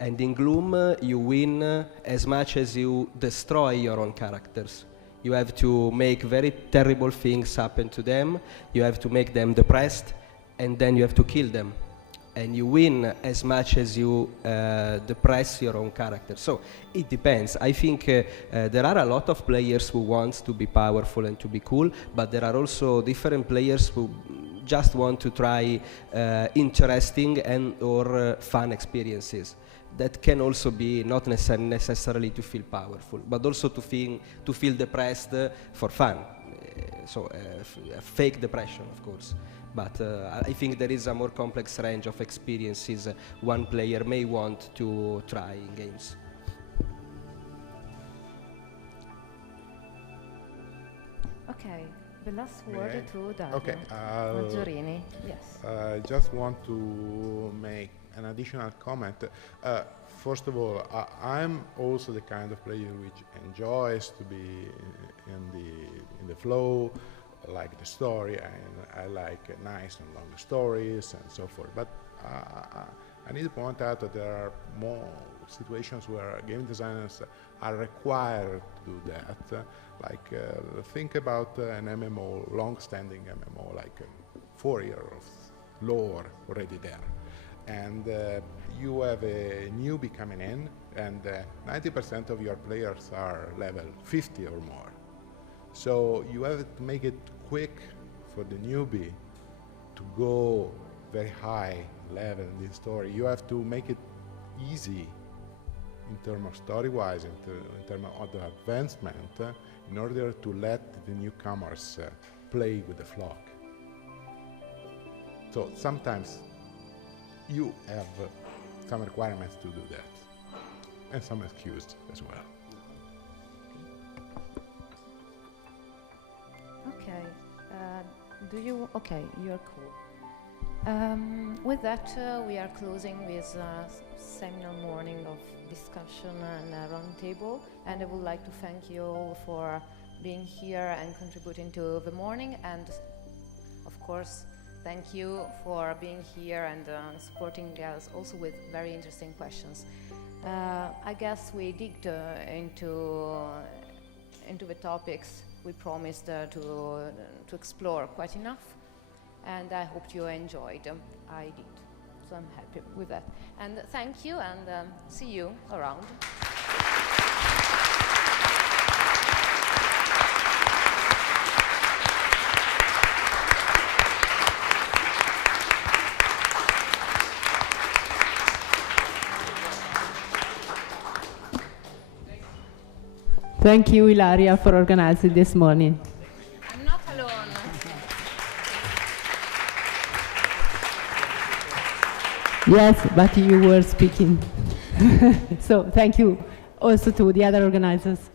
And in Gloom, you win as much as you destroy your own characters. You have to make very terrible things happen to them. You have to make them depressed, and then you have to kill them. And you win as much as you depress your own character. So it depends. I think there are a lot of players who want to be powerful and to be cool, but there are also different players who just want to try interesting and or fun experiences. That can also be not necessarily to feel powerful, but also to feel depressed for fun. So fake depression, of course. But I think there is a more complex range of experiences one player may want to try in games. Okay, the last word to Dario. Okay, Maggiorini, yes. I just want to make an additional comment. First of all, I'm also the kind of player which enjoys to be in the flow, like the story, and I like nice and long stories and so forth. But I need to point out that there are more situations where game designers are required to do that. Think about an MMO, long-standing MMO, like 4 years of lore already there. and you have a newbie coming in, and 90% of your players are level 50 or more. So you have to make it quick for the newbie to go very high level in the story. You have to make it easy in terms of story-wise, in terms of the advancement, in order to let the newcomers play with the flock. So sometimes you have some requirements to do that, and some excused as well. Okay, okay, you're cool. With that, we are closing with a seminal morning of discussion and a round table, and I would like to thank you all for being here and contributing to the morning, and of course, thank you for being here and supporting us also with very interesting questions. I guess we digged into the topics we promised to explore quite enough, and I hope you enjoyed. I did, so I'm happy with that. And thank you, and see you around. Thank you, Ilaria, for organizing this morning. I'm not alone. Yes, but you were speaking. So thank you also to the other organizers.